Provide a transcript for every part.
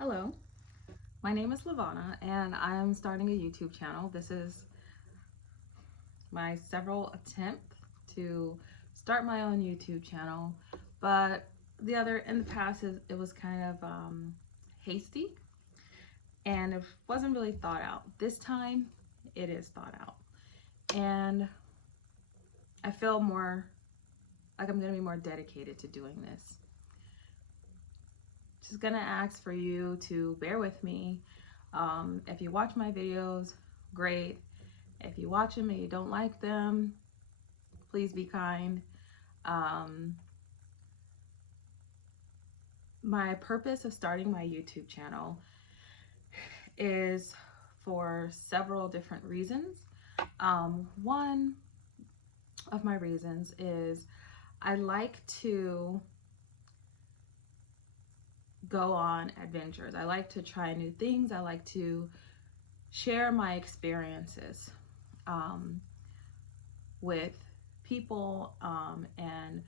Hello, my name is Lavana and I'm starting a YouTube channel. This is my several attempt to start my own YouTube channel, but in the past it was kind of hasty and it wasn't really thought out. This time it is thought out and I feel more like I'm going to be more dedicated to doing this. Just gonna ask for you to bear with me. If you watch my videos, great. If you watch them and you don't like them, please be kind. Um, my purpose of starting my YouTube channel is for several different reasons. One of my reasons is I like to go on adventures. I like to try new things. I like to share my experiences with people, and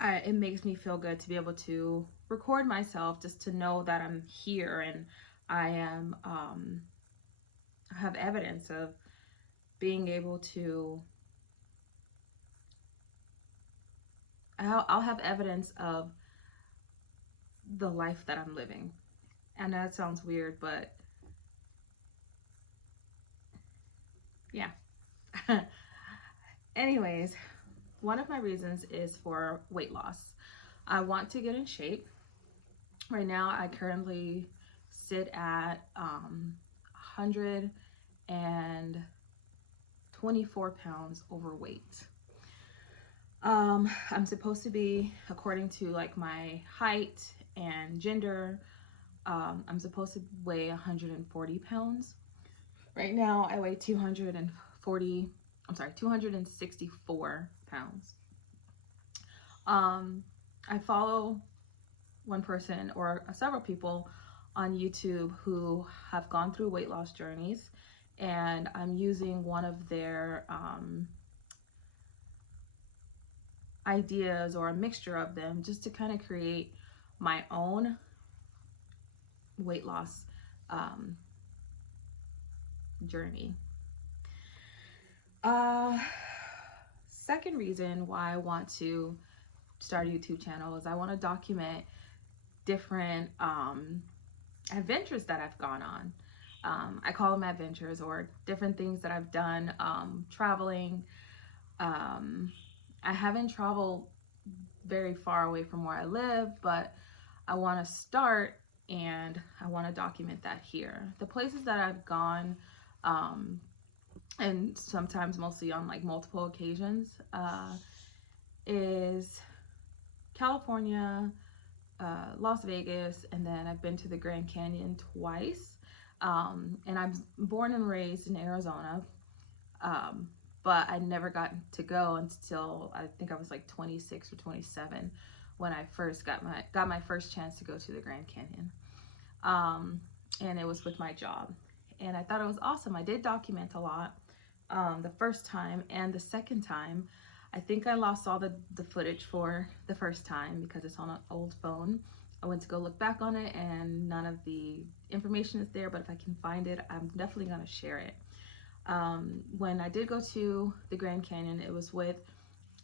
it makes me feel good to be able to record myself, just to know that I'm here and I am I have evidence of being able to I'll have evidence of the life that I'm living. And that sounds weird, but yeah. Anyways, one of my reasons is for weight loss. I want to get in shape. Right now, I currently sit at 124 pounds overweight. I'm supposed to be, according to like my height and gender, I'm supposed to weigh 140 pounds. Right now, I weigh 264 pounds. I follow one person or several people on YouTube who have gone through weight loss journeys, and I'm using one of their ideas or a mixture of them just to kind of create my own weight loss journey. Second reason why I want to start a YouTube channel is I want to document different adventures that I've gone on. I call them adventures, or different things that I've done, traveling. I haven't traveled very far away from where I live, but I want to start and I want to document that here. The places that I've gone, and sometimes mostly on like multiple occasions, is California, Las Vegas, and then I've been to the Grand Canyon twice. And I'm born and raised in Arizona, but I never got to go until I think I was like 26 or 27 when I first got my first chance to go to the Grand Canyon. And it was with my job, and I thought it was awesome. I did document a lot the first time, and the second time I think I lost all the footage for the first time because it's on an old phone. I went to go look back on it and none of the information is there, but if I can find it, I'm definitely going to share it. When I did go to the Grand Canyon, it was with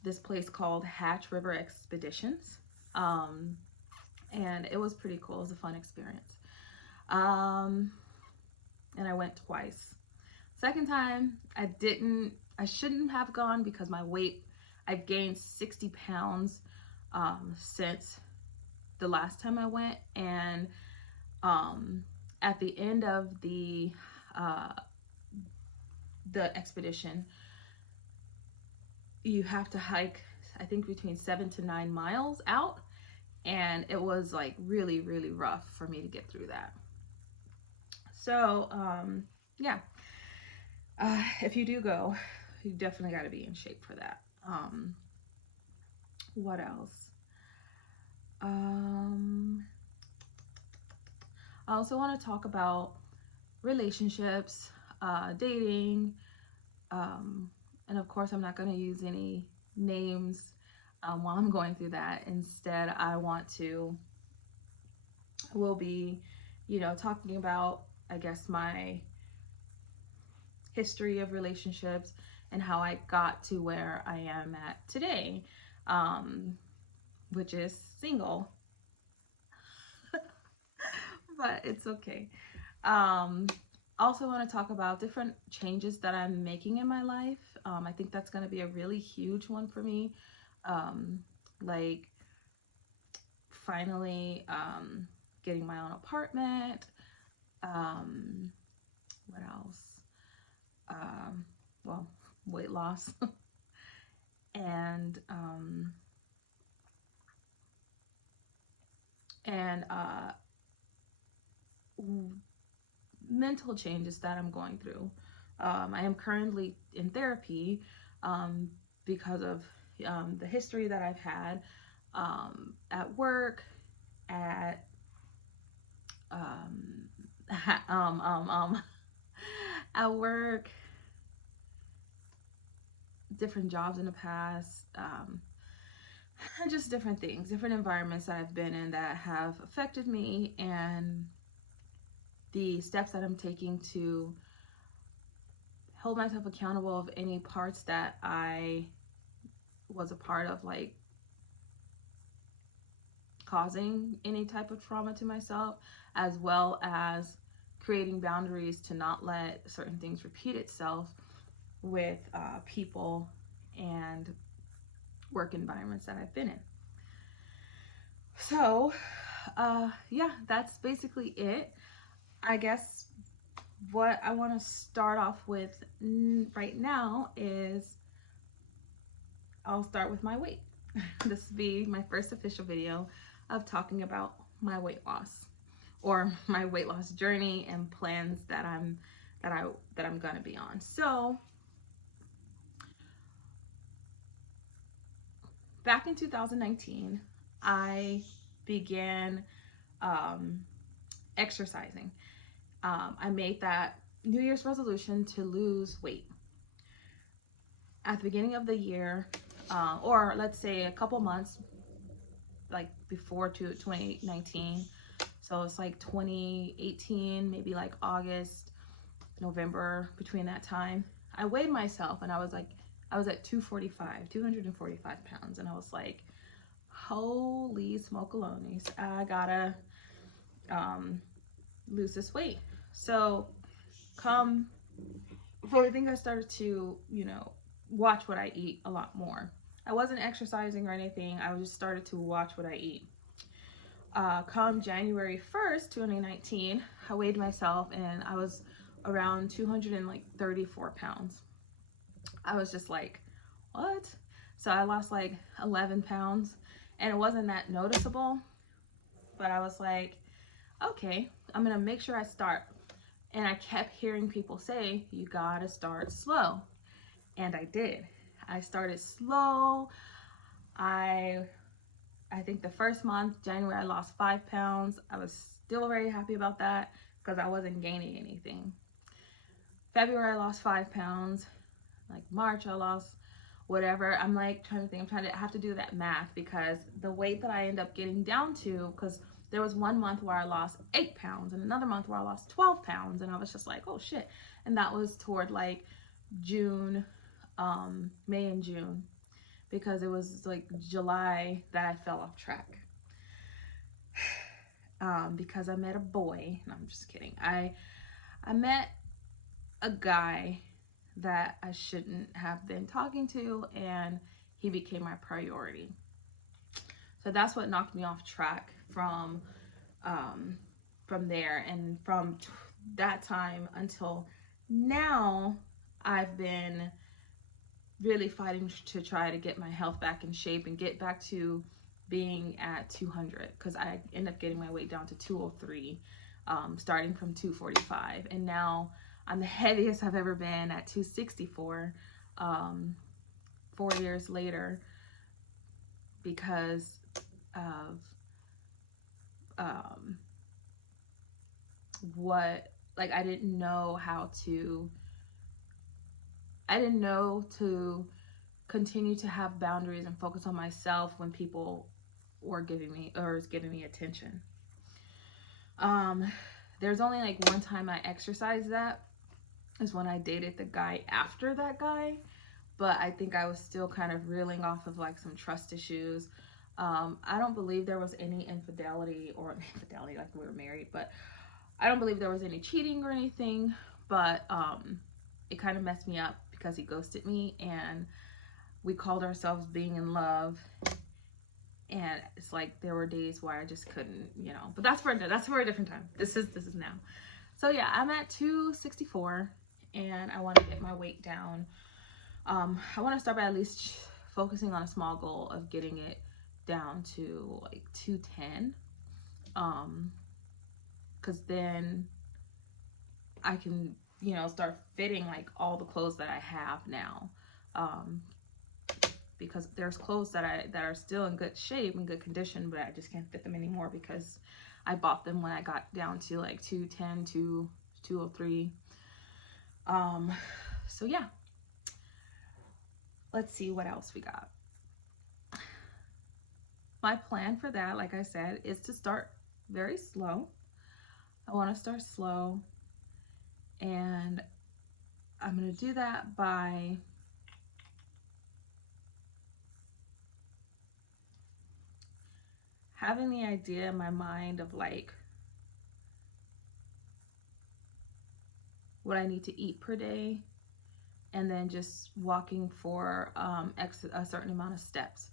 this place called Hatch River Expeditions. And it was pretty cool. It was a fun experience. And I went twice. Second time, I shouldn't have gone because my weight, I've gained 60 pounds since the last time I went. And at the end of the expedition, you have to hike, I think, between 7 to 9 miles out. And it was like really, really rough for me to get through that. So, yeah. If you do go, you definitely got to be in shape for that. What else? I also want to talk about relationships, dating, and of course I'm not going to use any names. while I'm going through that. Instead, will be, talking about, I guess, my history of relationships and how I got to where I am at today, which is single, but it's okay. Um, Also want to talk about different changes that I'm making in my life. I think that's going to be a really huge one for me. Um, like finally getting my own apartment. Um, what else? Um, well, weight loss and and mental changes that I'm going through. I am currently in therapy because of the history that I've had at work, at um, um, um, um, at work, different jobs in the past, just different things, different environments that I've been in that have affected me, and the steps that I'm taking to hold myself accountable of any parts that I was a part of, like causing any type of trauma to myself, as well as creating boundaries to not let certain things repeat itself with people and work environments that I've been in. So, yeah, that's basically it. I guess what I want to start off with right now is I'll start with my weight. This will be my first official video of talking about my weight loss, or my weight loss journey and plans that I'm gonna be on. So back in 2019, I began exercising. I made that New Year's resolution to lose weight. At the beginning of the year, or let's say a couple months, like before 2019, so it's like 2018, maybe like August, November, between that time, I weighed myself and I was at 245 pounds, and I was like, holy smokalones, I gotta lose this weight. So I think I started to, watch what I eat a lot more. I wasn't exercising or anything. I just started to watch what I eat. Come January 1st, 2019, I weighed myself and I was around 234 pounds. I was just like, what? So I lost like 11 pounds, and it wasn't that noticeable, but I was like, okay, I'm gonna make sure I start. And I kept hearing people say, you gotta start slow. And I did. I started slow. I think the first month, January, I lost 5 pounds. I was still very happy about that because I wasn't gaining anything. February, I lost 5 pounds. Like March, I lost whatever. I'm like trying to think. I have to do that math, because the weight that I end up getting down to, because there was one month where I lost 8 pounds and another month where I lost 12 pounds. And I was just like, oh shit. And that was toward like June, May and June, because it was like July that I fell off track. Because I met a boy. No, I'm just kidding. I met a guy that I shouldn't have been talking to, and he became my priority. So that's what knocked me off track from there, and from that time until now, I've been really fighting to try to get my health back in shape and get back to being at 200, because I ended up getting my weight down to 203, starting from 245, and now I'm the heaviest I've ever been at 264, 4 years later, because of I didn't know to continue to have boundaries and focus on myself when people were giving me attention. There's only like one time I exercised that, is when I dated the guy after that guy, but I think I was still kind of reeling off of like some trust issues. I don't believe there was any infidelity like we were married, but I don't believe there was any cheating or anything, but it kind of messed me up because he ghosted me, and we called ourselves being in love, and it's like there were days where I just couldn't, but that's for a different time. This is now. So yeah, I'm at 264 and I want to get my weight down. I want to start by at least focusing on a small goal of getting it down to like 210. Because then I can, start fitting like all the clothes that I have now. Because there's clothes that are still in good shape and good condition, but I just can't fit them anymore because I bought them when I got down to like 210 to 203. So yeah, let's see what else we got. My plan for that, like I said, is to start very slow. I want to start slow, and I'm going to do that by having the idea in my mind of like what I need to eat per day, and then just walking for a certain amount of steps.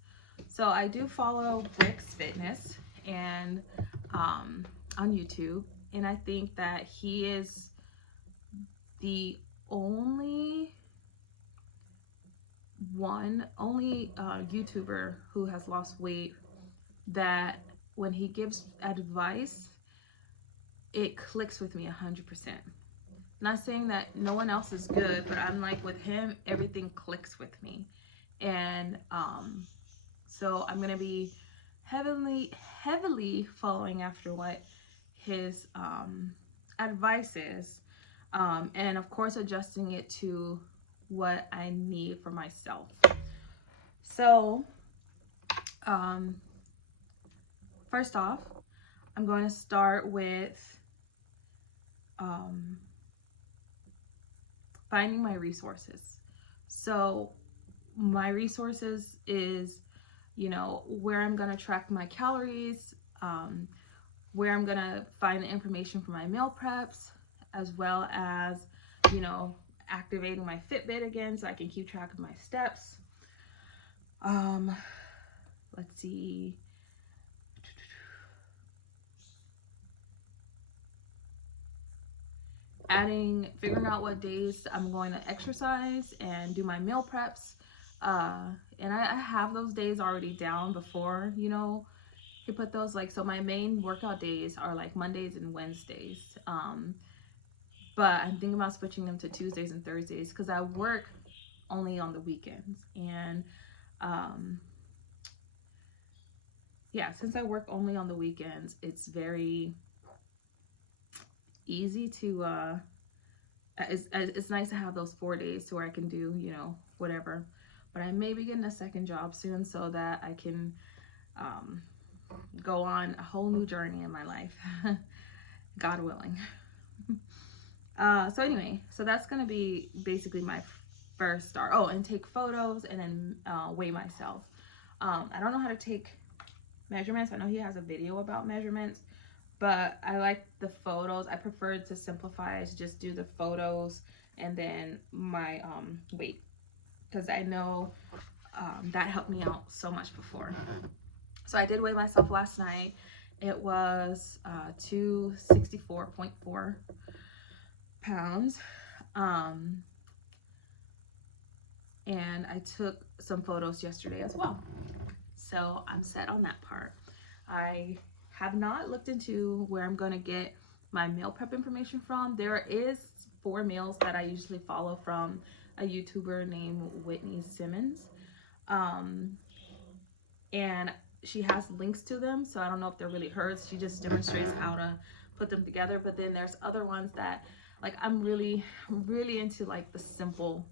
So I do follow Bricks Fitness and on YouTube, and I think that he is the only YouTuber who has lost weight that when he gives advice, it clicks with me 100%. Not saying that no one else is good, but I'm like, with him, everything clicks with me. And so I'm gonna be heavily following after what his advice is, and of course adjusting it to what I need for myself. So first off, I'm going to start with finding my resources. So my resources is, where I'm going to track my calories, where I'm going to find the information for my meal preps, as well as, activating my Fitbit again so I can keep track of my steps. Let's see. Figuring out what days I'm going to exercise and do my meal preps. And I have those days already down before, he put those, like, so my main workout days are like Mondays and Wednesdays. But I'm thinking about switching them to Tuesdays and Thursdays because I work only on the weekends. And yeah, since I work only on the weekends, it's very easy to it's nice to have those 4 days to where I can do, whatever. But I may be getting a second job soon so that I can go on a whole new journey in my life. God willing. So anyway, so that's gonna be basically my first start. Oh, and take photos and then weigh myself. I don't know how to take measurements. I know he has a video about measurements, but I like the photos. I prefer to simplify it, to just do the photos and then my weight, because I know that helped me out so much before. So I did weigh myself last night. It was 264.4 pounds. And I took some photos yesterday as well. So I'm set on that part. I have not looked into where I'm gonna get my meal prep information from. There is 4 meals that I usually follow from a YouTuber named Whitney Simmons. And she has links to them, so I don't know if they're really hers. She just demonstrates how to put them together. But then there's other ones that, like, I'm really into like the simple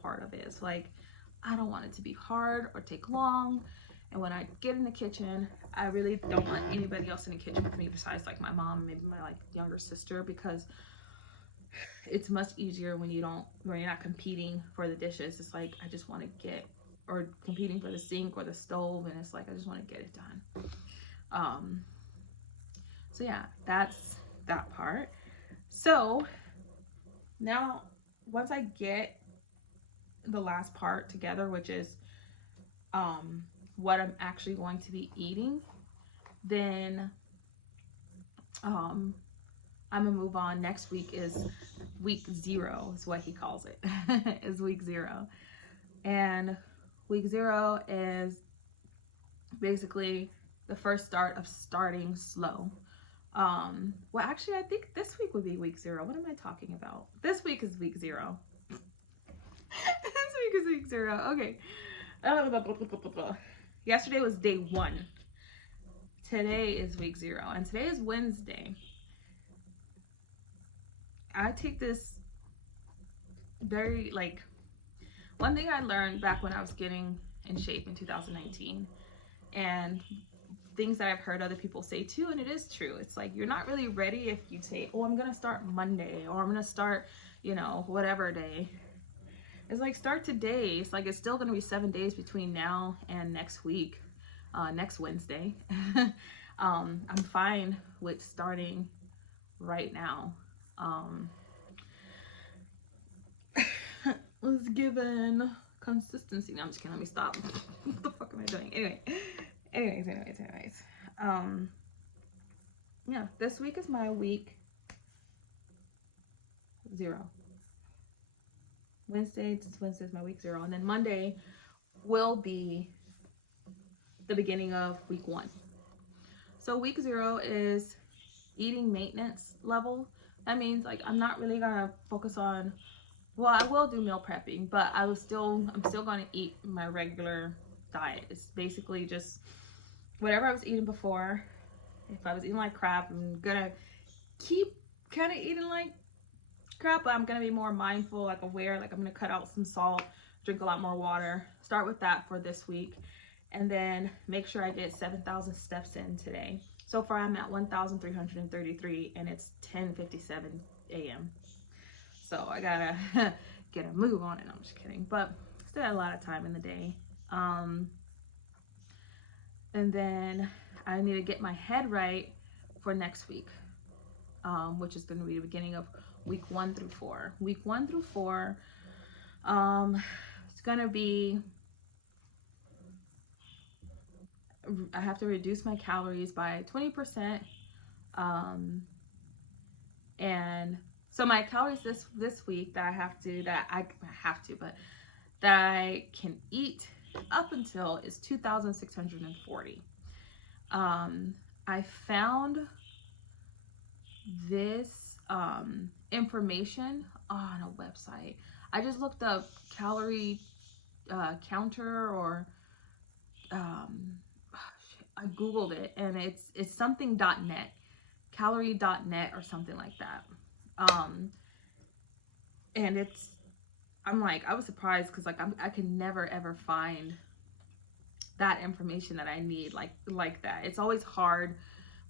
part of it. It's like I don't want it to be hard or take long. And when I get in the kitchen, I really don't want anybody else in the kitchen with me besides like my mom, maybe my like younger sister, because it's much easier when you're not competing for the dishes. It's like I just want to get, or competing for the sink or the stove, and it's like I just want to get it done. So yeah, that's that part. So now once I get the last part together, which is what I'm actually going to be eating, then I'm gonna move on. Next week is week 0 is what he calls it. Is week 0. And week 0 is basically the first start of starting slow. Well, actually, I think this week would be week 0. What am I talking about? This week is week 0. This week is week 0. Okay. Yesterday was day 1. Today is week 0. And today is Wednesday. I take this very, like, one thing I learned back when I was getting in shape in 2019, and things that I've heard other people say too, and it is true. It's like you're not really ready if you say, oh, I'm gonna start Monday, or I'm gonna start, you know, whatever day. It's like, start today. It's like it's still gonna be 7 days between now and next week, next Wednesday. I'm fine with starting right now. Was given consistency. No, I'm just kidding. Let me stop. What the fuck am I doing? Anyways. Yeah, this week is my week 0. Wednesday is my week 0, and then Monday will be the beginning of week 1. So week 0 is eating maintenance level. That means like I'm not really gonna focus on, well, I will do meal prepping, but I'm still gonna eat my regular diet. It's basically just whatever I was eating before. If I was eating like crap, I'm gonna keep kind of eating like crap, but I'm gonna be more mindful, like aware, like I'm gonna cut out some salt, drink a lot more water. Start with that for this week, and then make sure I get 7,000 steps in today. So far I'm at 1,333, and it's 10:57 a.m. So I gotta get a move on it. I'm just kidding, but still had a lot of time in the day. And then I need to get my head right for next week, which is going to be the beginning of week 1 through 4. Week 1 through 4, it's going to be, I have to reduce my calories by 20%. And so my calories this week that I can eat up until is 2,640. I found this information on a website. I just looked up calorie counter, or I googled it, and it's something.net, calorie.net or something like that. And I was surprised because like I can never ever find that information that I need like that. It's always hard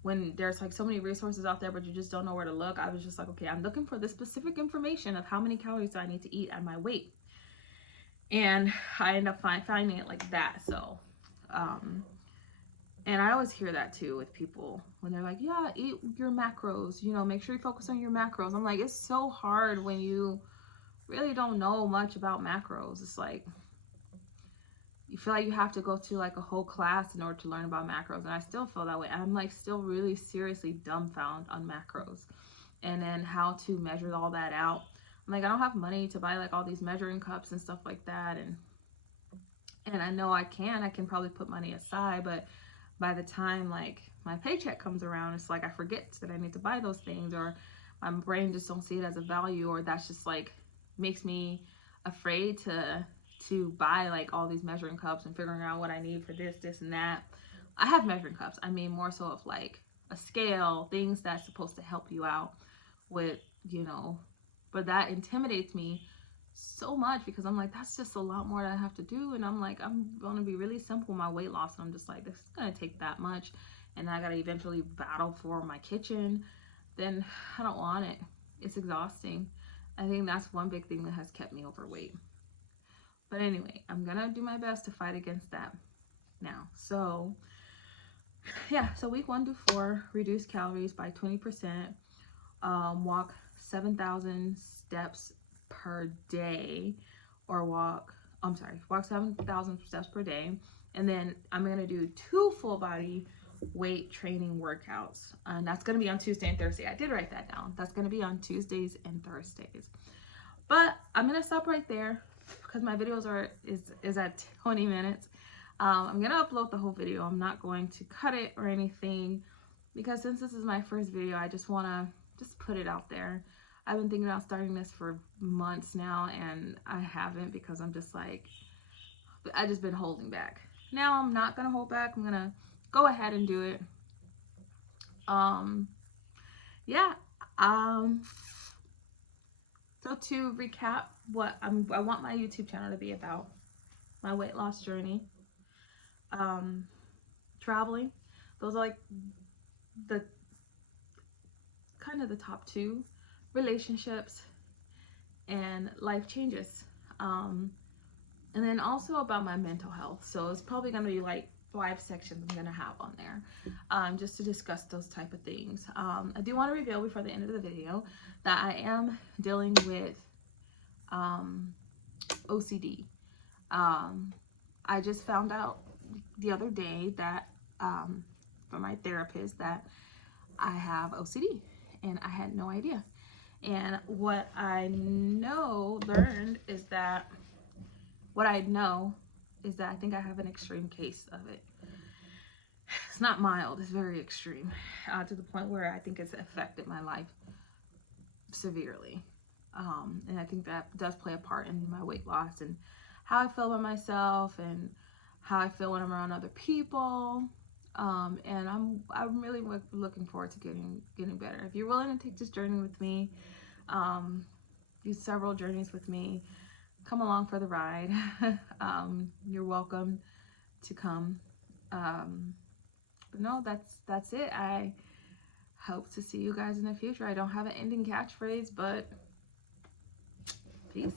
when there's like so many resources out there, but you just don't know where to look. I was just like, okay, I'm looking for this specific information of how many calories I need to eat at my weight, and I end up finding it like that. So and I always hear that too with people when they're like, yeah, eat your macros, you know, make sure you focus on your macros. I'm like, it's so hard when you really don't know much about macros. It's like you feel like you have to go to like a whole class in order to learn about macros, and I still feel that way. I'm like still really seriously dumbfounded on macros, and then how to measure all that out. I'm like, I don't have money to buy like all these measuring cups and stuff like that, and I know I can probably put money aside, but by the time like my paycheck comes around, it's like I forget that I need to buy those things, or my brain just don't see it as a value, or that's just like makes me afraid to buy like all these measuring cups and figuring out what I need for this and that. I have measuring cups. I mean more so of like a scale, things that's supposed to help you out with, you know, but that intimidates me so much because I'm like, that's just a lot more that I have to do. And I'm like, I'm going to be really simple my weight loss. And I'm just like, this is going to take that much. And I got to eventually battle for my kitchen. Then I don't want it. It's exhausting. I think that's one big thing that has kept me overweight. But anyway, I'm going to do my best to fight against that now. So yeah, so week 1 to 4, reduce calories by 20%, walk 7,000 steps per day, or walk 7,000 steps per day. And then I'm going to do 2 full body weight training workouts. And that's going to be on Tuesday and Thursday. I did write that down. That's going to be on Tuesdays and Thursdays. But I'm going to stop right there because my videos is at 20 minutes. I'm going to upload the whole video. I'm not going to cut it or anything because since this is my first video, I just want to just put it out there. I've been thinking about starting this for months now and I haven't because I'm just like, I just been holding back. Now I'm not going to hold back. I'm going to go ahead and do it. Yeah. So to recap what I want my YouTube channel to be about, my weight loss journey, traveling. Those are like the kind of the top 2, relationships and life changes. And then also about my mental health. So it's probably going to be like 5 sections I'm going to have on there, just to discuss those type of things. I do want to reveal before the end of the video that I am dealing with OCD. I just found out the other day that from my therapist that I have OCD, and I had no idea. And what I learned is that I think I have an extreme case of it. It's not mild, it's very extreme, to the point where I think it's affected my life severely. And I think that does play a part in my weight loss and how I feel about myself and how I feel when I'm around other people. And I'm really looking forward to getting better. If you're willing to take this journey with me, do several journeys with me, come along for the ride. You're welcome to come. But no, that's it. I hope to see you guys in the future. I don't have an ending catchphrase, but peace.